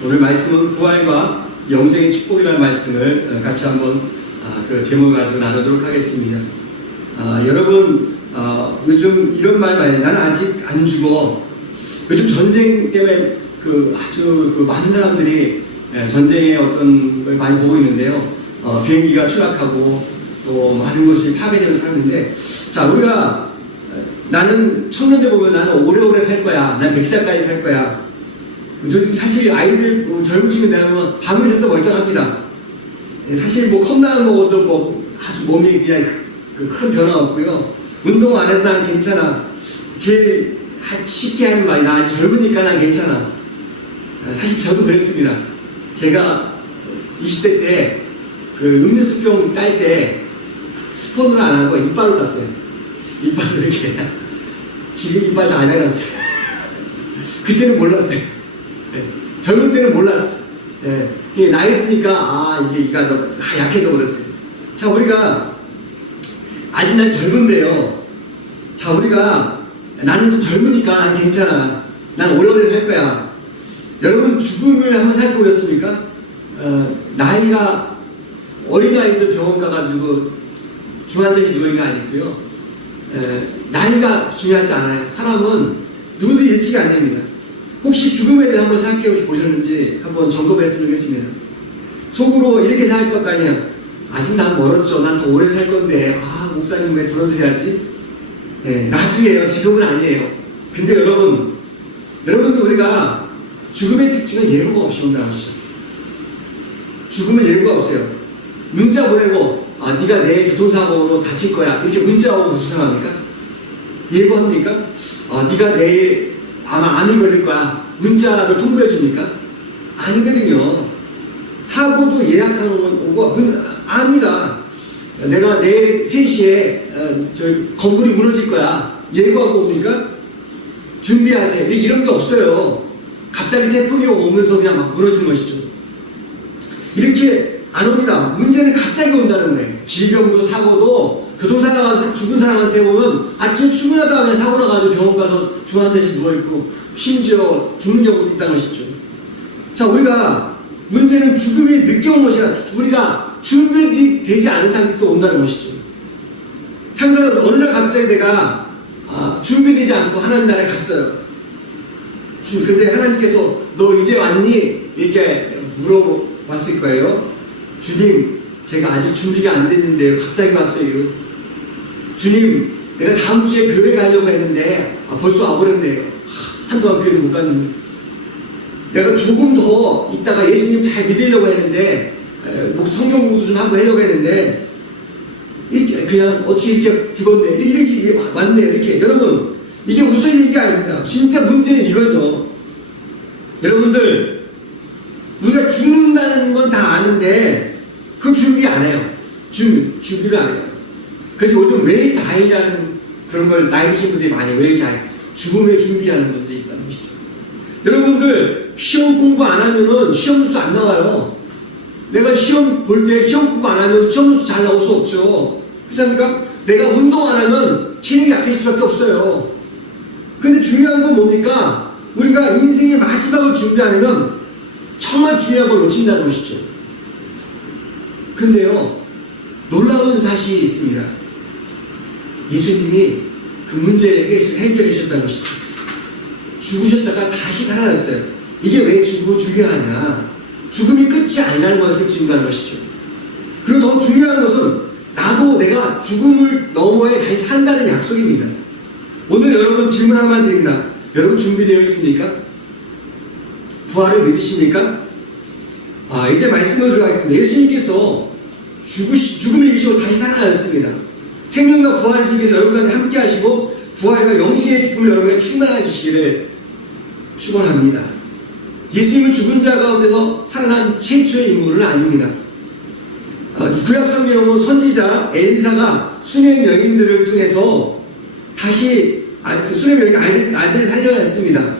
오늘 말씀은 부활과 영생의 축복이라는 말씀을 같이 한번 그 제목을 가지고 나누도록 하겠습니다. 여러분 요즘 이런 말 많이 해요. 나는 아직 안 죽어. 요즘 전쟁 때문에 아주 많은 사람들이 전쟁의 어떤 걸 많이 보고 있는데요. 비행기가 추락하고 또 많은 것이 파괴되면서 사는데, 자, 우리가 나는 청년들 보면 나는 오래오래 살 거야. 난 100살까지 살 거야. 사실 아이들 젊은 친구들 보면 밤새도 멀쩡합니다. 사실 컵라면 먹어도 아주 몸이 그냥 큰 변화 없고요. 운동 안 해도 난 괜찮아. 제일 쉽게 하는 말이 나 아직 젊으니까 난 괜찮아. 사실 저도 그랬습니다. 제가 20대 때 음료수병 딸 때 스폰으로 안 하고 이빨로 땄어요. 이빨로 이렇게. 지금 이빨 다 안 해놨어요. 그때는 몰랐어요. 젊은 때는 몰랐어요. 이게 나이 드니까 이게 이가 약해져 버렸어요. 자, 우리가 아직 난 젊은데요. 자, 우리가 나는 좀 젊으니까 난 괜찮아. 난 오래오래 살 거야. 여러분 죽음을 한번 살펴보셨습니까? 나이가 어린아이도 병원 가가지고 중환자실에 누워있는 거 아니고요. 나이가 중요하지 않아요. 사람은 누구도 예측이 안 됩니다. 혹시 죽음에 대해 한번 생각해 보셨는지 한번 점검했으면 좋겠습니다. 속으로 이렇게 생각할 거 아니야. 아직 난 멀었죠. 난 더 오래 살 건데. 목사님 왜 저런 소리 하지? 나중에요. 지금은 아니에요. 근데 여러분들 우리가 죽음의 특징은 예고가 없이 온다는 것이죠. 죽음은 예고가 없어요. 문자 보내고 네가 내일 교통사고로 다칠 거야. 이렇게 문자 오고 무슨 상황입니까? 예고합니까? 네가 내일 아마 암이 걸릴 거야. 문자를 통보해 줍니까? 아니거든요. 사고도 예약하는 오고 압니다. 내가 내일 3시에 건물이 무너질 거야. 예고하고 옵니까? 준비하세요. 이런 게 없어요. 갑자기 태풍이 오면서 그냥 막 무너지는 것이죠. 이렇게 안 옵니다. 문제는 갑자기 온다는 거예요. 질병도 사고도 교통사고 나가서 죽은 사람한테 보면 아침 출근하다가 그냥 사고 나가지고 병원 가서 중환자실에 누워있고 심지어 죽는 경우도 있다는 것이죠. 자, 우리가 문제는 죽음이 늦게 온 것이 아니라 우리가 준비되지 않은 상태에서 온다는 것이죠. 상상은 어느 날 갑자기 내가 준비되지 않고 하나님 나라에 갔어요. 근데 하나님께서 너 이제 왔니? 이렇게 물어봤을 거예요. 주님, 제가 아직 준비가 안 됐는데요. 갑자기 왔어요. 주님, 내가 다음 주에 교회 가려고 했는데 벌써 와버렸네요. 한동안 교회도 못 갔는데. 내가 조금 더 있다가 예수님 잘 믿으려고 했는데 성경 공부 좀 하고 하려고 했는데 그냥 어떻게 이렇게 죽었네. 이렇게 왔네요. 이렇게. 여러분, 이게 웃을 얘기가 아닙니다. 진짜 문제는 이거죠. 여러분들, 우리가 죽는다는 건 다 아는데 그 준비 안 해요. 준비를 안 해요. 그래서 요즘 웰다이라는 그런 걸 나이 드신 분들이 많이 웰다이, 죽음에 준비하는 분들이 있다는 것이죠. 여러분들 시험 공부 안 하면은 시험도 안 나와요. 내가 시험 볼 때 시험 공부 안 하면 시험도 잘 나올 수 없죠. 그렇습니까? 내가 운동 안 하면 체력이 약해질 수밖에 없어요. 근데 중요한 건 뭡니까? 우리가 인생의 마지막을 준비 안 하면 정말 중요한 걸 놓친다는 것이죠. 근데요, 놀라운 사실이 있습니다. 예수님이 그 문제를 해결해 주셨다는 것이죠. 죽으셨다가 다시 살아났어요. 이게 왜 중요하냐? 죽음이 끝이 아니라는 것을 증거하는 것이죠. 그리고 더 중요한 것은 나도 내가 죽음을 넘어야 다시 산다는 약속입니다. 오늘 여러분 질문 하나만 드립니다. 여러분 준비되어 있습니까? 부활을 믿으십니까? 이제 말씀을 들어가겠습니다. 예수님께서 죽음을 이기시고 다시 살아나셨습니다. 생명과 부활의 주님께서 여러분과 함께 하시고 부활과 영생의 기쁨을 여러분에게 충만하시기를 축원합니다. 예수님은 죽은 자 가운데서 살아난 최초의 인물은 아닙니다. 구약 성경에 보면 선지자 엘리사가 수냘 여인들을 통해서 다시 수냘 여인 아들을 살려냈습니다.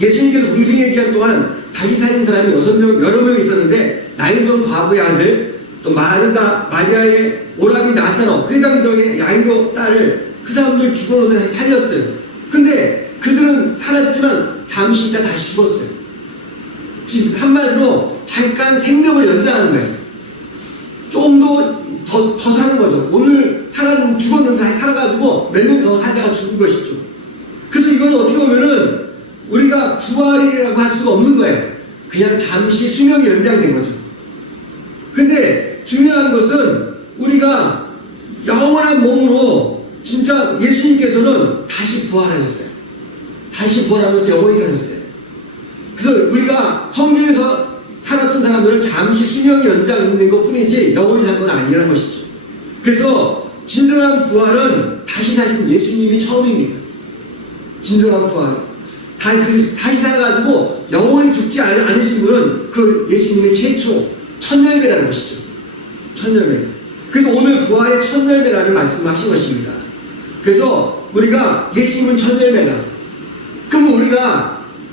예수님께서 공생의 기간 동안 다시 살린 사람이 여러 명 있었는데 나인성 과부의 아들, 또 마리아의 오라비 나사로, 회당정의 야이로 딸을 그 사람들 죽어놓고 다시 살렸어요. 근데 그들은 살았지만 잠시 있다 다시 죽었어요. 지금 한마디로 잠깐 생명을 연장하는 거예요. 좀 더 사는 거죠. 오늘 죽었는데 다시 살아가지고 몇 년 더 살다가 죽은 것이죠. 그래서 이건 어떻게 보면은 우리가 부활이라고 할 수가 없는 거예요. 그냥 잠시 수명이 연장이 된 거죠. 근데 중요한 것은 우리가 영원한 몸으로 진짜 예수님께서는 다시 부활하셨어요. 다시 부활하면서 영원히 사셨어요. 그래서 우리가 성경에서 살았던 사람들은 잠시 수명이 연장된 것 뿐이지 영원히 산 건 아니라는 것이죠. 그래서 진정한 부활은 다시 사신 예수님이 처음입니다. 진정한 부활은. 다시 살아가지고 영원히 죽지 않으신 분은 그 예수님의 최초 첫열매라는 것이죠. 첫열매. 그래서 오늘 부활의 첫열매라는 말씀을 하신 것입니다. 그래서 우리가 예수님은 첫열매다. 그러면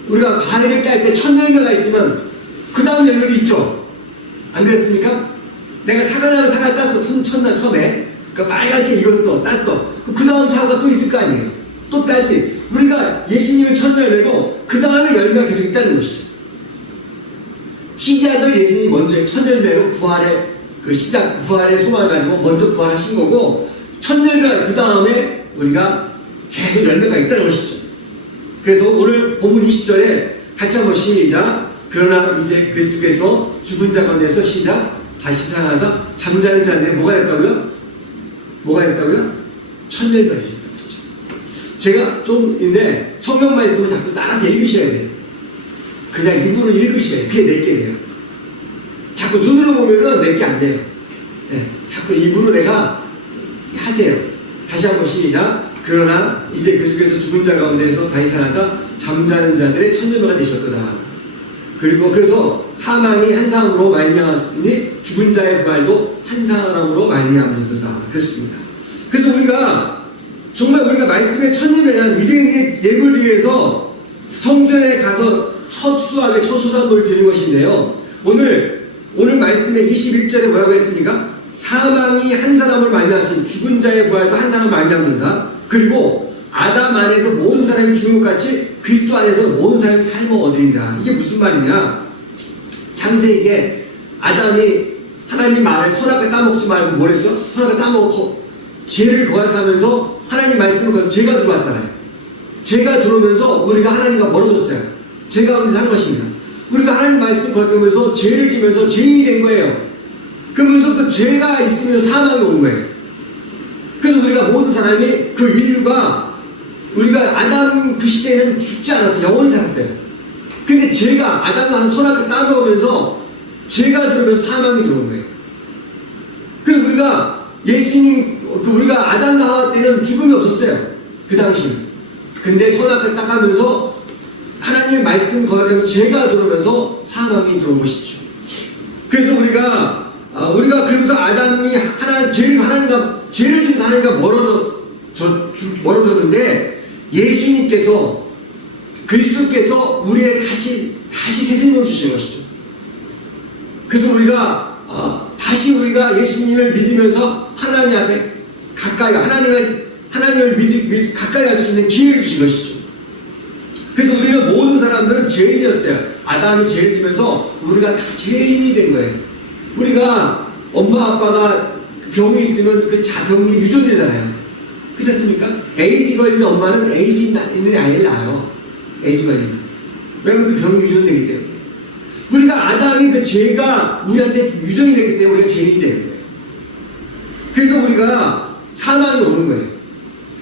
우리가 과일을 딸 때 첫열매가 있으면 그 다음 열매도 있죠. 안 그랬습니까? 내가 사과나무 사과 땄어. 첫날 처음에. 그 빨갛게 익었어. 땄어. 그 다음 사과가 또 있을 거 아니에요. 또 딸 수 있어요. 우리가 예수님의 첫열매고 그 다음에 열매가 계속 있다는 것이죠. 시작을 예수님이 먼저 첫열매로 부활의 소망을 가지고 먼저 부활하신 거고 첫열매가 그 다음에 우리가 계속 열매가 있다는 것이죠. 그래서 오늘 본문 20절에 같이 한번 시작. 그러나 이제 그리스도께서 죽은 자 가운데서 시작. 다시 살아나서 잠자는 자들이 뭐가 됐다고요? 뭐가 됐다고요? 첫열매가 되셨다는 것이죠. 제가 좀인데 성경 말씀을 자꾸 따라서 읽으셔야 돼요. 그냥 입으로 읽으셔야 돼요. 그게 내게 돼요. 자꾸 눈으로 보면은 내게 안 돼요. 네, 자꾸 입으로 내가 하세요. 다시 한번 시작. 그러나 이제 그리스도께서 죽은 자 가운데서 다시 살아서 잠자는 자들의 첫열매가 되셨도다. 그리고 그래서 사망이 한 사람으로 말미암았으니 죽은 자의 부활도 한 사람으로 말미암는도다. 그렇습니다. 그래서 정말 우리가 말씀의 첫예배는 유대인의 예물을 위해서 성전에 가서 첫 수확의 첫 소산물을 드리는 것인데요. 오늘 말씀의 21절에 뭐라고 했습니까? 사망이 한 사람을 말미암았으니 죽은 자의 부활도 한 사람을 말미암는다. 그리고 아담 안에서 모든 사람이 죽은 것 같이 그리스도 안에서 모든 사람이 삶을 얻으리라. 이게 무슨 말이냐? 창세기에 아담이 하나님 말을 선악과 따먹지 말고 뭐랬죠? 선악과 따먹고 죄를 거역하면서 하나님 말씀을 거역 죄가 들어왔잖아요. 죄가 들어오면서 우리가 하나님과 멀어졌어요. 죄 가운데 산 것입니다. 우리가 하나님 말씀을 거역하면서 죄를 지면서 죄인이 된 거예요. 그러면서 그 죄가 있으면서 사망이 온 거예요. 그래서 우리가 모든 사람이 그 인류가 우리가 아담 그 시대에는 죽지 않았어요. 영원히 살았어요. 근데 죄가 아담과 선악과 따라오면서 죄가 들어오면서 사망이 들어온 거예요. 그래서 우리가 아담과 하와 때는 죽음이 없었어요. 그 당시는. 근데 선악과 따가면서 하나님의 말씀 거역하면서 죄가 들어오면서 사망이 들어온 것이죠. 그래서 우리가 그러면서 아담이 죄를 지은 하나님과 멀어졌는데 예수님께서 그리스도께서 우리의 다시 새 생명을 주신 것이죠. 그래서 우리가 예수님을 믿으면서 하나님 앞에 하나님을 가까이 갈 수 있는 기회를 주신 것이죠. 그래서 우리는 모든 사람들은 죄인이었어요. 아담이 죄를 지면서 우리가 다 죄인이 된 거예요. 우리가 엄마 아빠가 병이 있으면 그 병이 유전되잖아요. 그렇지 않습니까? 에이즈 걸리는 엄마는 에이즈 있는 아이를 낳아요. 에이즈 걸리는. 왜냐하면 그 병이 유전되기 때문에. 우리가 아담이 그 죄가 우리한테 유전이 됐기 때문에 우리가 죄인이 되는 거예요. 그래서 우리가 사망이 오는 거예요.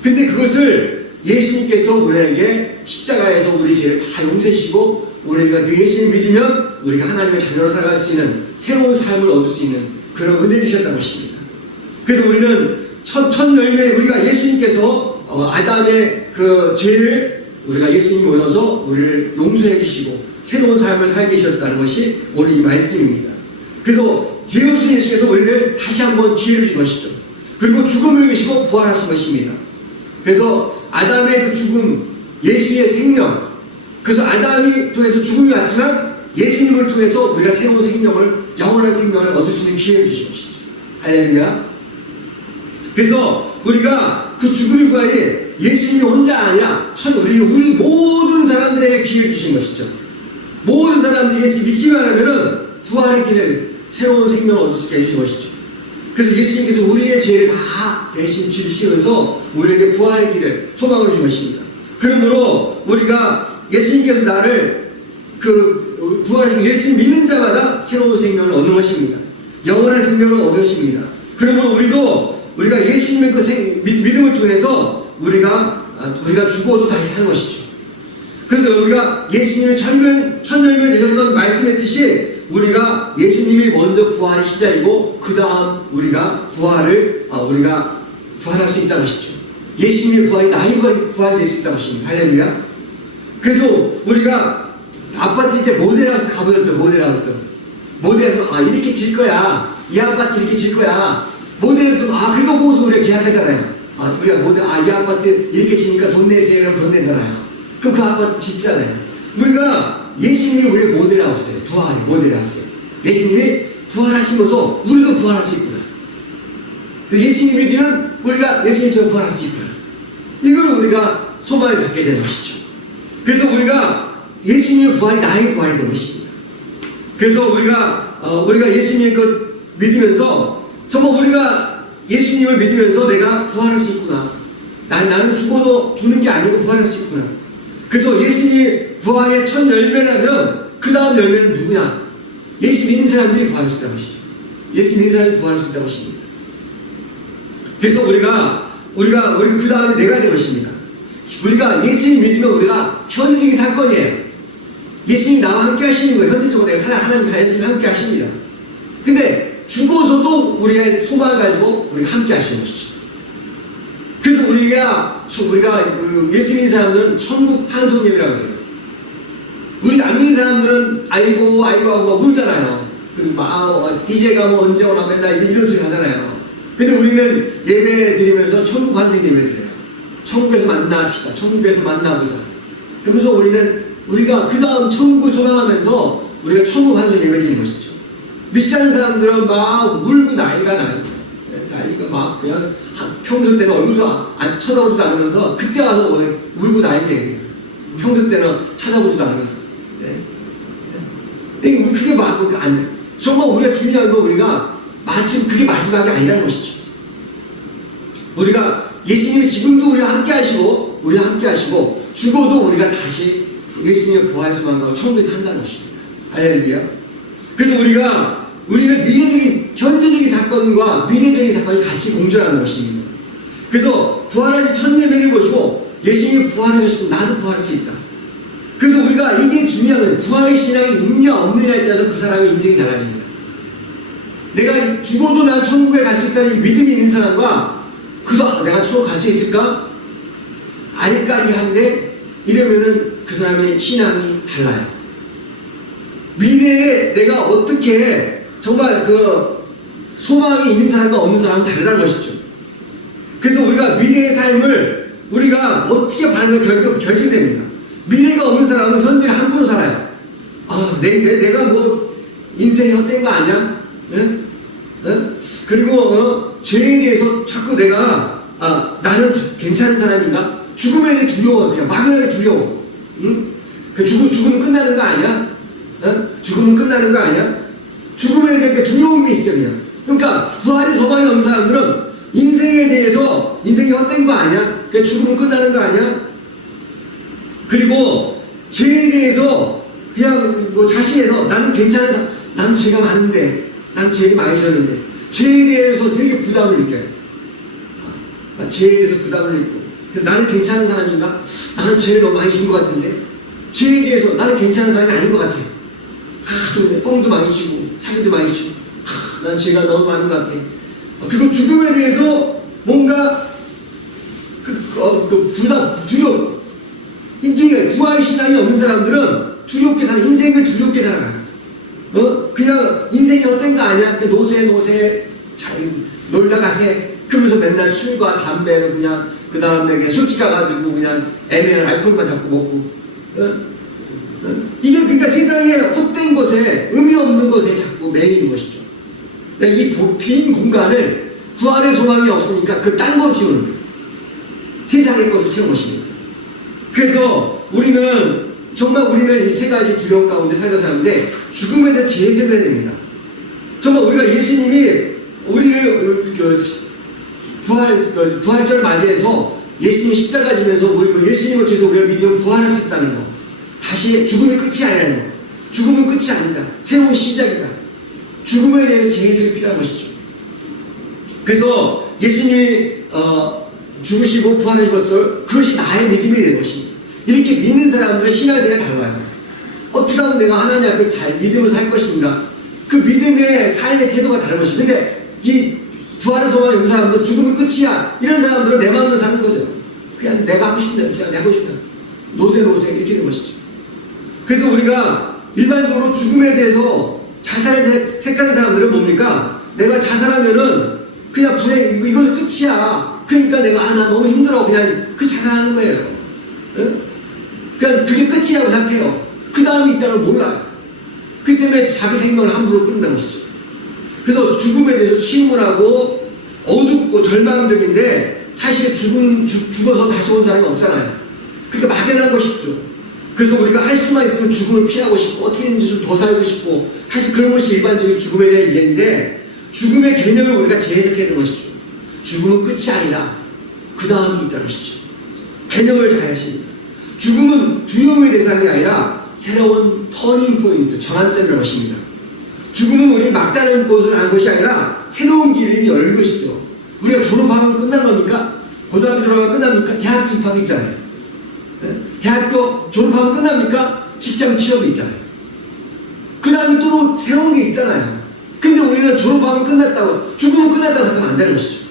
근데 그것을 예수님께서 우리에게 십자가에서 우리 죄를 다 용서해주시고 우리가 그 예수님 믿으면 우리가 하나님의 자녀로 살아갈 수 있는 새로운 삶을 얻을 수 있는 그런 은혜를 주셨다는 것입니다. 그래서 우리는 첫 열매 우리가 예수님께서 아담의 그 죄를 우리가 예수님 오셔서 우리를 용서해 주시고 새로운 삶을 살게 해주셨다는 것이 오늘 이 말씀입니다. 그래서 죄 없으신 예수께서 우리를 다시 한번 기회를 주신 것이죠. 그리고 죽음을 이기시고 부활하신 것입니다. 그래서 아담의 그 죽음, 예수의 생명, 그래서 아담이 통해서 죽음이 왔지만 예수님을 통해서 우리가 새로운 생명을, 영원한 생명을 얻을 수 있는 기회를 주신 것이죠. 할렐루야. 그래서 우리가 그 죽음의 부활이 예수님이 혼자 아니라 우리 모든 사람들에게 기회를 주신 것이죠. 모든 사람들이 예수 믿기만 하면은 부활의 길을, 새로운 생명을 얻을 수 있게 해주신 것이죠. 그래서 예수님께서 우리의 죄를 다 대신 지르시면서 우리에게 부활의 길을, 소망을 주신 것입니다. 그러므로 우리가 예수님께서 나를 부활하신 예수님 믿는 자마다 새로운 생명을 얻는 것입니다. 영원한 생명을 얻는 것입니다. 그러므로 우리가 예수님의 그 믿음을 통해서 우리가 죽어도 다시 사는 것이죠. 그래서 우리가 예수님의 천열매 되셨던 말씀했듯이 우리가 예수님이 먼저 부활의 시작이고 그 다음 우리가 부활할 수 있다는 것이죠. 예수님의 부활이 나의 부활이 될 수 있다는 것입니다. 할렐루야. 그래서 우리가 아파트 때 모델하우스 가보셨죠? 모델하우스 이렇게 질 거야, 이 아파트 이렇게 질 거야, 모델하우스 그거 보고서 우리가 계약하잖아요. 이 아파트 이렇게 지니까 돈 내세요. 그럼 돈 내잖아요. 그럼 그 아파트 짓잖아요. 우리가 예수님이 우리의 모델하우스예요. 부활의 모델하우스예요. 예수님이 부활하시면서 우리도 부활할 수 있구나. 예수님 믿으면 우리가 예수님처럼 부활할 수 있구나. 이걸 우리가 소망을 갖게 되는 것이죠. 그래서 우리가 예수님의 부활이 나의 부활이 된 것입니다. 그래서 우리가 예수님의 믿으면서 정말 우리가 예수님을 믿으면서 내가 부활할 수 있구나. 나는 죽어도 죽는 게 아니고 부활할 수 있구나. 그래서 예수님이 부활의 첫 열매라면 그 다음 열매는 누구냐? 예수 믿는 사람들이 부활할 수 있다는 것이죠. 예수 믿는 사람이 부활할 수 있다는 것입니다. 그래서 우리가 그 다음에 내가 될 것입니다. 우리가 예수님 믿으면 우리가 현실적인 사건이에요. 예수님 나와 함께 하시는 거예요. 현실적으로 내가 하나님 예수님 함께 하십니다. 근데 죽어서도 우리가 소망을 가지고 우리가 함께 하시는 것이죠. 그래서 우리가 예수 믿는 사람들은 천국 한송예배라고 해요. 우리 안 믿는 사람들은 아이고 하고 막 울잖아요. 이제가 언제 오나 맨날 이런 소리 하잖아요. 근데 우리는 예배 드리면서 천국 환생 예배 드려요. 천국에서 만납시다. 천국에서 만나보자. 그러면서 우리가 그 다음 천국을 소망하면서 우리가 천국 환생 예배 드리는 것이죠. 믿지 않는 사람들은 막 울고 난리가 나요. 난리가 막 그냥 평소 때는 얼굴도 쳐다보지도 않으면서 그때 와서 울고 난리네. 평소 때는 찾아보지도 않으면서. 그게 막 정말 우리가 중요한 건 우리가 마침 그게 마지막이 아니라는 것이죠. 우리가 예수님이 지금도 우리와 함께 하시고 죽어도 우리가 다시 예수님의 부활의 소망과 천국에서 산다는 것입니다. 할렐루야. 그래서 우리는 현재적인 사건과 미래적인 사건이 같이 공존하는 것입니다. 그래서 부활하신 첫 예배를 보시고 예수님이 부활하셨으면 나도 부활할 수 있다. 그래서 우리가 이게 중요한 거예요. 부활의 신앙이 있냐 없느냐에 따라서 그 사람의 인생이 달라집니다. 내가 죽어도 난 천국에 갈 수 있다는 이 믿음이 있는 사람과 내가 천국 갈 수 있을까? 아닐까 한데 이러면은 그 사람의 신앙이 달라요. 미래에 내가 어떻게 정말 소망이 있는 사람과 없는 사람은 다르다는 것이죠. 그래서 우리가 미래의 삶을 우리가 어떻게 바라는 결정됩니다. 미래가 없는 사람은 현재를 함부로 살아요. 내가 인생이 헛된 거 아니야? 응? 그리고 죄에 대해서 자꾸 내가 나는 괜찮은 사람인가? 죽음에 대해 두려워. 그냥 막연하게 두려워. 응? 죽으면 끝나는 거 아니야? 죽으면 끝나는 거 아니야? 죽음에 대해 두려움이 있어요. 그냥. 그러니까 부활의 소망이 없는 사람들은 인생에 대해서 인생이 헛된 거 아니야? 죽으면 끝나는 거 아니야? 그리고 죄에 대해서 그냥 자신에서 나는 괜찮은 사람, 난 죄가 많은데, 난 죄를 많이 졌는데 죄에 대해서 되게 부담을 느껴요. 죄에 대해서 부담을 느끼고 그래서 나는 괜찮은 사람인가? 나는 죄를 너무 많이 진 것 같은데 죄에 대해서 나는 괜찮은 사람이 아닌 것 같아. 뻥도 많이 치고 사기도 많이 치고 난 죄가 너무 많은 것 같아. 그리고 죽음에 대해서 뭔가 부담, 두려움. 이게 부활 신앙이 없는 사람들은 두렵게 인생을 두렵게 살아가요. 그냥 인생이 헛된 거 아니야? 노세 잘 놀다 가세. 그러면서 맨날 술과 담배를 그냥 그 다음에 그냥 술집 가가지고 그냥 애매한 알코올만 자꾸 먹고. 이게 그러니까 세상에 헛된 것에 의미 없는 것에 자꾸 매이는 것이죠. 이 빈 공간을 부활의 소망이 없으니까 딴 거 채우는 거예요. 세상의 것을 채우는 것입니다. 그래서 우리는 정말 우리는 이 세 가지 두려움 가운데 살고 사는데 죽음에 대해서 제세해야 됩니다. 정말 우리가 예수님이 우리를 부활절 맞이해서 예수님 십자가 지면서 우리 예수님을 통해서 우리가 믿으면 부활할 수 있다는 거. 다시 죽음이 끝이 아니라는 거. 죽음은 끝이 아니다. 새로운 시작이다. 죽음에 대해서 재해석이 필요한 것이죠. 그래서 예수님이 죽으시고 부활하신 것들, 그것이 나의 믿음이 되는 것입니다. 이렇게 믿는 사람들은 신앙생활이 달라요. 어떻게 하면 내가 하나님 앞에 잘 믿음을 살 것인가? 그 믿음의 삶의 태도가 다른 것이죠. 근데 이 부활을 소망하는 사람들 죽으면 끝이야. 이런 사람들은 내 마음으로 사는 거죠. 그냥 내가 하고 싶은 대로, 내가 하고 싶은 대로. 노세 이렇게 되는 것이죠. 그래서 우리가 일반적으로 죽음에 대해서 자살을 택하는 사람들은 뭡니까? 내가 자살하면은 그냥 불행, 이것은 끝이야. 그러니까 내가 나 너무 힘들어. 그냥 그 자살하는 거예요. 응? 그냥 그게 끝이라고 생각해요. 그 다음이 있다는 걸 몰라요. 그렇기 때문에 자기 생명을 함부로 끊는다는 것이죠. 그래서 죽음에 대해서 침울하고 어둡고 절망적인데 사실 죽어서 다시 온 사람이 없잖아요. 그러니까 막연한 것이죠. 그래서 우리가 할 수만 있으면 죽음을 피하고 싶고 어떻게든지 좀 더 살고 싶고 사실 그런 것이 일반적인 죽음에 대한 이야기인데 죽음의 개념을 우리가 재해석해야 되는 것이죠. 죽음은 끝이 아니라 그 다음이 있다는 것이죠. 개념을 잘 하십니다. 죽음은 두려움의 대상이 아니라 새로운 터닝 포인트, 전환점이라는 것입니다. 죽음은 우리 막다른 곳을 간 것이 아니라 새로운 길을 열는 것이죠. 우리가 졸업하면 끝난 겁니까? 고등학교 졸업하면 끝납니까? 대학교 입학 있잖아요. 네? 대학교 졸업하면 끝납니까? 직장 취업이 있잖아요. 그 다음에 또 새로운 게 있잖아요. 근데 우리는 졸업하면 끝났다고, 죽으면 끝났다고 생각하면 안 되는 것이죠.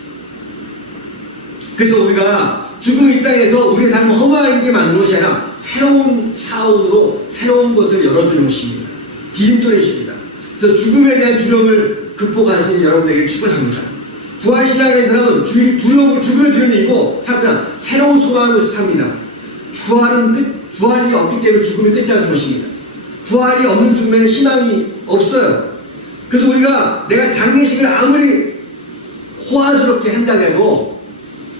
그래서 우리가 죽음 이 땅에서 우리의 삶을 허무하게 만드는 것이 아니라 새로운 차원으로 새로운 것을 열어주는 것입니다. 디딤돌이십니다. 그래서 죽음에 대한 두려움을 극복하시는 여러분에게 축복합니다. 부활신앙의 사람은 죽음을 두려움이고 사람은 새로운 소망을 삽니다. 부활이 없기 때문에 죽음이 끝이라는 것입니다. 부활이 없는 죽음에는 희망이 없어요. 그래서 우리가 내가 장례식을 아무리 호화스럽게 한다고 해도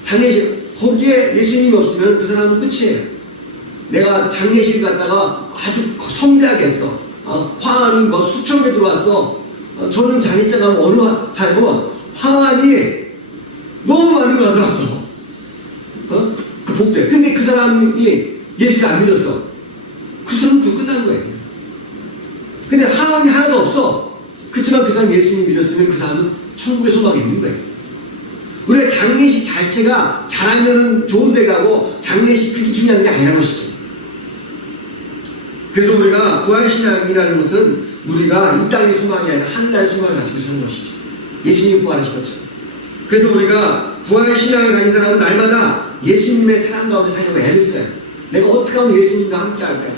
장례식 거기에 예수님이 없으면 그 사람은 끝이에요. 내가 장례식 갔다가 아주 성대하게 했어. 화환이 뭐 수천 개 들어왔어. 저는 장례식 가면 어느 장례면 화환이 너무 많은 거 들어왔어. 그 복대. 근데 그 사람이 예수를 안 믿었어. 그 사람은 그 끝난 거예요. 근데 화환이 하나도 없어. 그렇지만 그 사람 예수님 믿었으면 그 사람은 천국의 소망이 있는 거예요. 우리가 장례식 자체가 잘하면 좋은 데 가고 장례식 그렇게 중요한 게 아니라는 것이죠. 그래서 우리가 부활신앙이라는 것은 우리가 이 땅의 소망이 아니라 하늘나라의 소망을 가지고 사는 것이죠. 예수님이 부활하신 것처럼. 그래서 우리가 부활신앙을 가진 사람은 날마다 예수님의 사랑 가운데 살려고 애를 써요. 내가 어떻게 하면 예수님과 함께 할까요?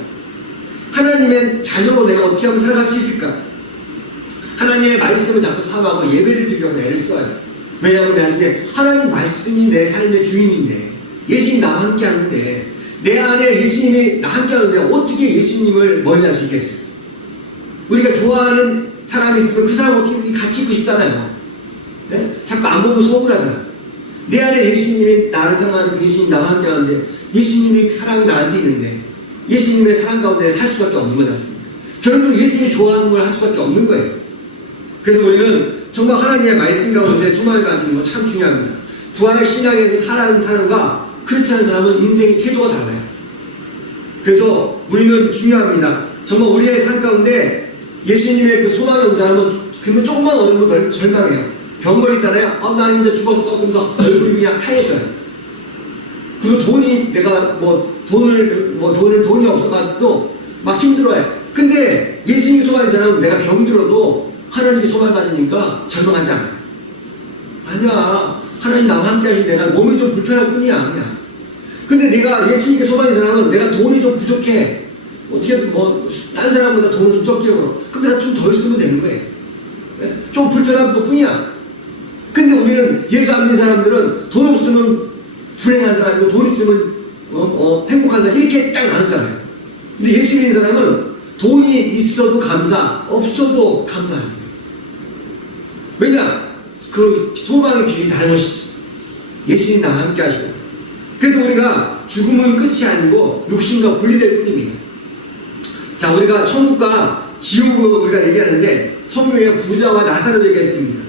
하나님의 자녀로 내가 어떻게 하면 살아갈 수 있을까? 하나님의 말씀을 자꾸 사모하고 예배를 드리려고 애를 써요. 왜냐하면 나한테 하나님 말씀이 내 삶의 주인인데 예수님이 나와 함께 하는데 내 안에 예수님이 나와 함께 하는데 어떻게 예수님을 멀리할 수 있겠어요? 우리가 좋아하는 사람이 있으면 그 사람 어떻게 같이 있고 싶잖아요. 네? 자꾸 안 보고 소음을 하잖아. 내 안에 예수님이 나를 사랑하는 예수님이 나와 함께 하는데 예수님이 사랑이 나한테 있는데 예수님의 사랑 가운데 살 수밖에 없는 거지 않습니까? 결국은 예수님이 좋아하는 걸 할 수밖에 없는 거예요. 그래서 우리는 정말 하나님의 말씀 가운데 소망을 가지는 거 참 중요합니다. 부활 신앙에서 살아가는 사람과 그렇지 않은 사람은 인생의 태도가 달라요. 그래서 우리는 중요합니다. 정말 우리의 삶 가운데 예수님의 그 소망이 없는 사람은 그러면 조금만 어려우면 절망해요. 병 걸리잖아요. 나는 이제 죽었어. 그러면서 얼굴이 그냥 하얘져요. 그리고 돈이 내가 돈이 없어가지고 막 힘들어요. 근데 예수님이 소망인 사람은 내가 병들어도 하나님이 소망 가지니까 절망하지 않아요. 아니야. 하나님 나와 함께 하시니 내가 몸이 좀 불편할 뿐이야. 그냥. 근데 내가 예수님께 소망인 사람은 내가 돈이 좀 부족해. 어떻게 다른 사람보다 돈을 좀 적게 벌어. 그럼 내가 좀 덜 쓰면 되는 거예요. 네? 좀 불편한 것 뿐이야. 근데 우리는 예수 안 믿는 사람들은 돈 없으면 불행한 사람이고 돈 있으면 행복한 사람 이렇게 딱 나누잖아요. 근데 예수 믿는 사람은 돈이 있어도 감사, 없어도 감사해요. 왜냐? 그 소망의 길이 다른 것이죠. 예수님 나와 함께 하시고. 그래서 우리가 죽음은 끝이 아니고 육신과 분리될 뿐입니다. 자, 우리가 천국과 지옥을 우리가 얘기하는데 성경에 부자와 나사로 얘기했습니다.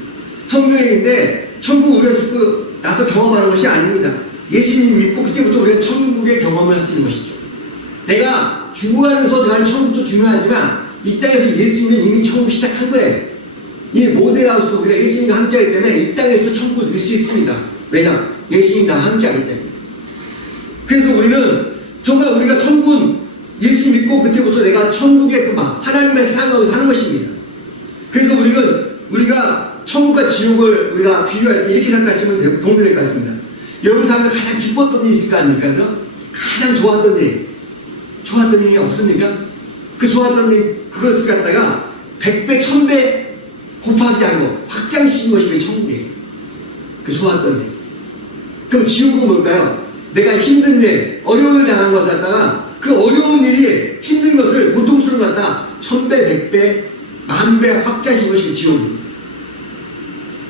성경인데 천국 우리가 죽고 나서 경험하는 것이 아닙니다. 예수님 믿고 그때부터 우리가 천국의 경험을 할 수 있는 것이죠. 내가 죽어가면서 가는 천국도 중요하지만 이 땅에서 예수님은 이미 천국 시작한 거예요. 이 모델하우스 우리가 예수님과 함께하기 때문에 이 땅에서 천국을 누릴 수 있습니다. 왜냐? 예수님과 함께하기 때문에. 그래서 우리는 정말 우리가 천국은 예수 믿고 그때부터 내가 천국의 그 막 하나님의 사랑하고 사는 것입니다. 그래서 우리가 천국과 지옥을 우리가 비교할 때 이렇게 생각하시면 도움이 될 것 같습니다. 여러분 삶에 가장 기뻤던 일이 있을 거 아닙니까? 그래서 가장 좋았던 일이 없습니까? 그 좋았던 일, 그것을 갖다가 100배, 1000배 곱하기 하고 확장시킨 것이 우리 천국이에요. 그 좋았던 일. 그럼 지옥은 뭘까요? 내가 힘든 일, 어려운 일 당한 것을 갖다가 그 어려운 일이 힘든 것을 고통스러운 것 갖다 1000배, 100배, 10,000배 확장시킨 것이 지옥입니다.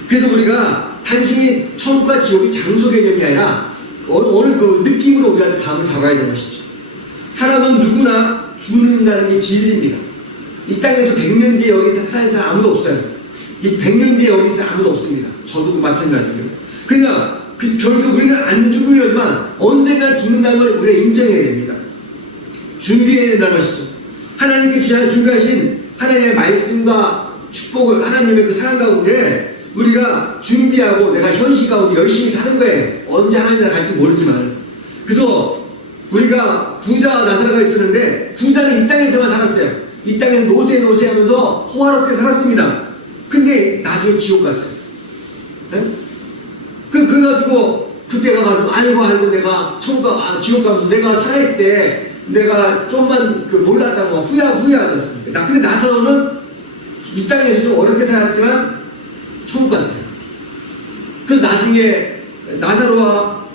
그래서 우리가 단순히 천국과 지옥이 장소 개념이 아니라 어느 그 느낌으로 우리가 감을 잡아야 되는 것이죠. 사람은 누구나 죽는다는 게 진리입니다. 이 땅에서 100년 뒤에 여기서 살아있는 사람 아무도 없어요. 이 100년 뒤에 여기서 아무도 없습니다. 저도 마찬가지고요. 그러니까 결국 우리는 안 죽으려지만 언젠가 죽는다는 걸 우리가 인정해야 됩니다. 준비해야 된다는 것이죠. 하나님께 준비하신 하나님의 말씀과 축복을 하나님의 그 사랑 가운데 우리가 준비하고 내가 현실 가운데 열심히 사는 거예요. 언제 하나님 나라 갈지 모르지만. 그래서 우리가 부자와 나사로가 있었는데 부자는 이 땅에서만 살았어요. 이 땅에서 노세 하면서 호화롭게 살았습니다. 근데 나중에 지옥 갔어요. 네? 그래가지고 그때 가가지고 아이고 내가 지옥 가면서 내가 살아있을 때 내가 좀만 몰랐다고 후회하셨습니다. 근데 나사로는 이 땅에서 좀 어렵게 살았지만 천국 갔어요. 그래서 나중에 나사로와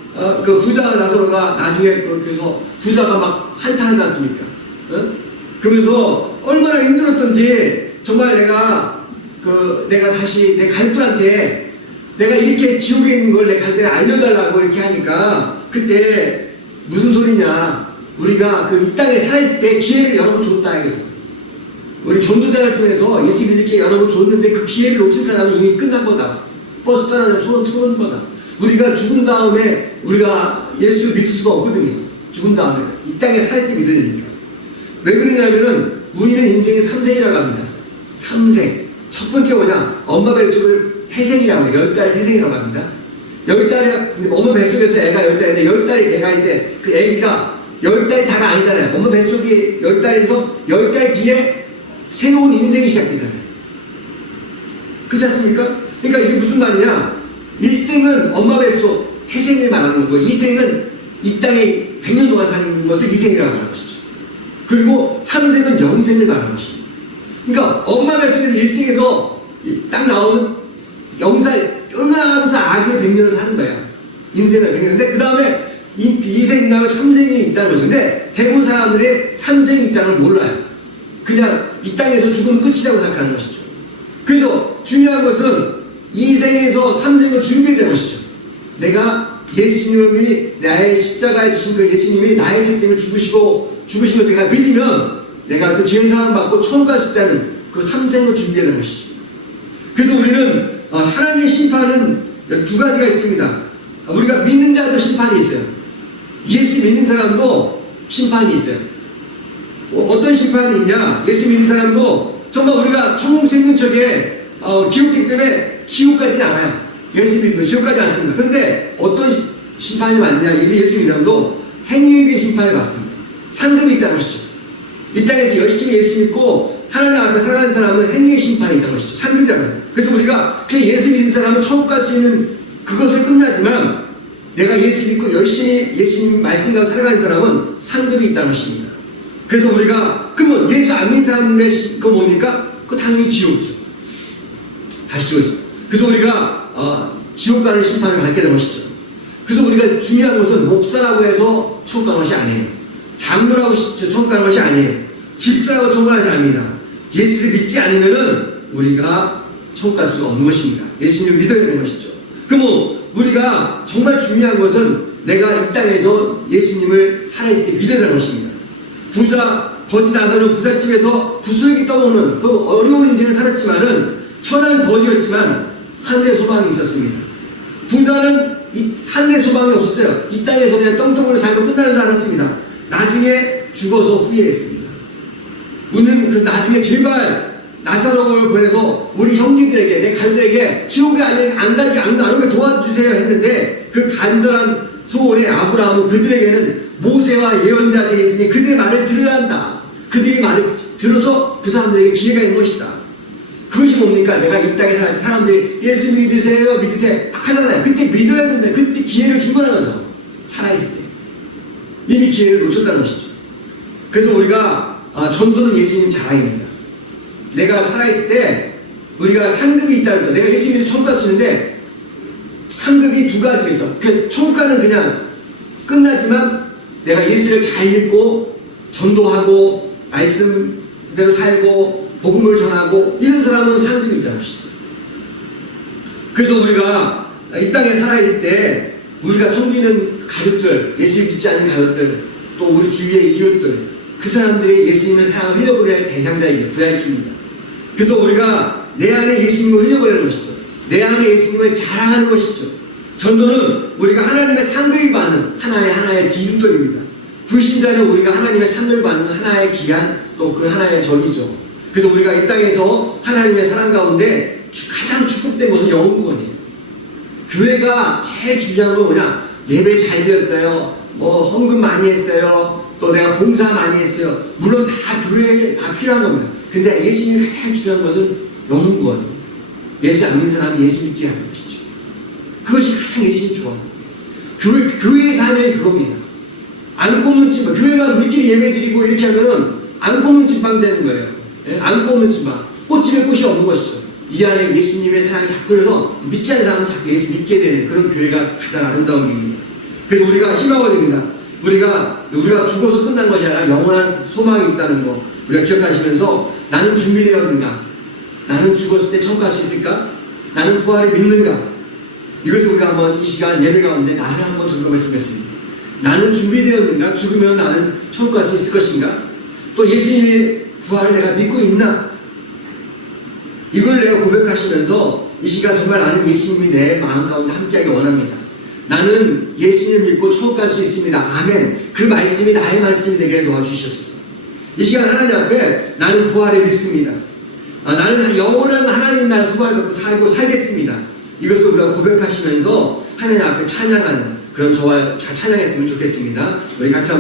그 부자 나사로가 나중에 그래서 부자가 막 한탄하지 않습니까? 그러면서 얼마나 힘들었던지 정말 내가 다시 내 가족들한테 내가 이렇게 지옥에 있는 걸 내 가족들한테 알려달라고 이렇게 하니까 그때 무슨 소리냐? 우리가 이 땅에 살아있을 때 기회를 여러 번 줬다 해서 우리 전도자를 통해서 예수 믿을게 여러 번 줬는데 그 기회를 놓친 사람은 이미 끝난 거다. 버스 타는 손은 틀어놓는 거다. 우리가 죽은 다음에 우리가 예수 믿을 수가 없거든요. 죽은 다음에 이 땅에 살아있을 때 믿어야 되니까. 왜 그러냐면은 우리는 인생의 3생이라고 합니다. 3생. 첫 번째 뭐냐? 엄마 뱃속을 태생이라고 해요. 10달 태생이라고 합니다. 10달에 엄마 뱃속에서 애가 10달인데 10달이 돼가 있는데 그 애기가 10달이 다가 아니잖아요. 엄마 뱃속이 10달에서 10달 뒤에 새로운 인생이 시작되잖아요. 그렇지 않습니까? 그러니까 이게 무슨 말이냐? 1생은 엄마 뱃속 태생을 말하는 거고 2생은 이 땅에 100년 동안 사는 것을 2생이라고 말하는 것이죠. 그리고 3생은 영생을 말하는 것입니다. 그러니까 엄마 뱃속에서 1생에서 딱 나오는 영살 응하면서 악을 100년을 사는 거야. 인생을 100년. 근데 그 다음에 2생 다음에 3생이 있다는 거죠. 근데 대부분 사람들이 3생이 있다는 걸 몰라요. 그냥 이 땅에서 죽으면 끝이라고 생각하는 것이죠. 그래서 중요한 것은 2생에서 3생을 준비해야 되는 것이죠. 내가 예수님이 나의 십자가에 지신 그 예수님이 나의 생 때문에 죽으신 걸 내가 믿으면 내가 그 죄 사함 받고 천국 갈 수 있다는 그 3생을 준비해야 되는 것이죠. 그래서 우리는 하나님의 심판은 두 가지가 있습니다. 우리가 믿는 자도 심판이 있어요. 예수 믿는 사람도 심판이 있어요. 어떤 심판이 있냐? 예수 믿는 사람도 정말 우리가 천국 생긴 척에 기록되기 때문에 지옥 가지는 않아요. 예수 믿는 지옥 가지 않습니다. 근데 어떤 심판이 맞냐? 이 예수 믿는 사람도 행위에 대한 심판을 받습니다. 상급이 있다는 것이죠. 이 땅에서 열심히 예수 믿고 하나님 앞에 살아가는 사람은 행위의 심판이 있다는 것이죠. 상급이잖아요. 그래서 우리가 그냥 예수 믿는 사람은 천국 갈 수 있는 그것을 끝나지만 내가 예수 믿고 열심히 예수님 말씀대로 살아가는 사람은 상급이 있다는 것입니다. 그래서 우리가 그러면 예수 안 믿는 사람의 그거 뭡니까? 그거 당연히 지옥이죠. 다시 지옥이죠. 그래서 우리가 지옥 가는 심판을 받게 된 것이죠. 그래서 우리가 중요한 것은 목사라고 해서 천국 가는 것이 아니에요. 장로라고 천국 가는 것이 아니에요. 집사라고 천국 가는 것이 아닙니다. 예수를 믿지 않으면은 우리가 천국 갈 수가 없는 것입니다. 예수님을 믿어야 되는 것이죠. 그러면 우리가 정말 중요한 것은 내가 이 땅에서 예수님을 살아있을 때 믿어야 되는 것입니다. 부자 거지 나서는 부잣집에서 부스러기 떠먹는 그 어려운 인생을 살았지만은 천한 거지였지만 하늘의 소망이 있었습니다. 부자는 이 하늘의 소망이 없었어요. 이 땅에서 그냥 떵떵으로 살고 끝나는 줄 알았습니다. 나중에 죽어서 후회했습니다. 우리는 그 나중에 제발 나사로를 보내서 우리 형제들에게, 내 가족들에게 지옥에 안 가게 도와주세요 했는데, 그 간절한 소원에 아브라함은 그들에게는 모세와 예언자들이 있으니 그들의 말을 들어야 한다. 그들의 말을 들어서 그 사람들에게 기회가 있는 것이다. 그것이 뭡니까? 내가 이 땅에 사는 사람들이 예수 믿으세요 막 하잖아요. 그때 믿어야 된다. 그때 기회를 준 거라는 거죠. 살아있을 때 이미 기회를 놓쳤다는 것이죠. 그래서 우리가 전도는 예수님 자랑입니다. 내가 살아있을 때 우리가 상급이 있다는 거. 내가 예수님을 천국 갈 수 있는데 상급이 두 가지겠죠. 그 천국 가는 그냥 끝나지만 내가 예수를 잘 믿고 전도하고 말씀대로 살고 복음을 전하고 이런 사람은 상급이 있다는 것이죠. 그래서 우리가 이 땅에 살아있을 때 우리가 섬기는 가족들, 예수 믿지 않는 가족들, 또 우리 주위의 이웃들, 그 사람들이 예수님의 사랑을 흘려보내야 할 대상자이죠. VIP입니다. 그래서 우리가 내 안에 예수님을 흘려보내는 것이죠. 내 안에 예수님을 자랑하는 것이죠. 전도는 우리가 하나님의 상급을 받는 하나의 디딤돌입니다. 불신자는 우리가 하나님의 상급을 받는 하나의 기간, 또 그 하나의 적이죠. 그래서 우리가 이 땅에서 하나님의 사랑 가운데 가장 축복된 것은 영혼구원이에요. 교회가 제일 중요한 건 뭐냐? 예배 잘 드렸어요. 뭐 헌금 많이 했어요. 또 내가 봉사 많이 했어요. 물론 다 교회에 다 필요한 겁니다. 근데 예수님이 가장 중요한 것은 영혼구원이에요. 예수 안 믿는 사람이 예수 믿게 하는 것이죠. 그것이 가장 예수님 좋아하는 거예요. 교회의 삶이 그겁니다. 안 꼽는 찐빵. 교회가 우리끼리 예배 드리고 이렇게 하면은 안 꼽는 찐빵 되는 거예요. 예? 안 꼽는 찐빵. 꽃집에 꽃이 없는 것이죠. 이 안에 예수님의 사랑이 자꾸 그래서 믿지 않는 사람은 자꾸 예수 믿게 되는 그런 교회가 가장 아름다운 일입니다. 그래서 우리가 희망을 드립니다. 우리가 죽어서 끝난 것이 아니라 영원한 소망이 있다는 거 우리가 기억하시면서 나는 준비되었는가? 나는 죽었을 때 천국 갈 수 있을까? 나는 부활을 믿는가? 이것을 우리가 한번 이 시간 예배 가운데 나를 한번 점검했습니다. 나는 준비되었는가? 죽으면 나는 천국 갈 수 있을 것인가? 또 예수님의 부활을 내가 믿고 있나? 이걸 내가 고백하시면서 이 시간 정말 나는 예수님이 내 마음 가운데 함께하기 원합니다. 나는 예수님을 믿고 천국 갈 수 있습니다. 아멘. 그 말씀이 나의 말씀이 되게 도와주셨어. 이 시간 하나님 앞에 나는 부활을 믿습니다. 나는 영원한 하나님 나라 소망을 갖고 살고 살겠습니다. 이것을 우리가 고백하시면서 하나님 앞에 찬양하는 그런 저와 찬양했으면 좋겠습니다. 우리 같이 한번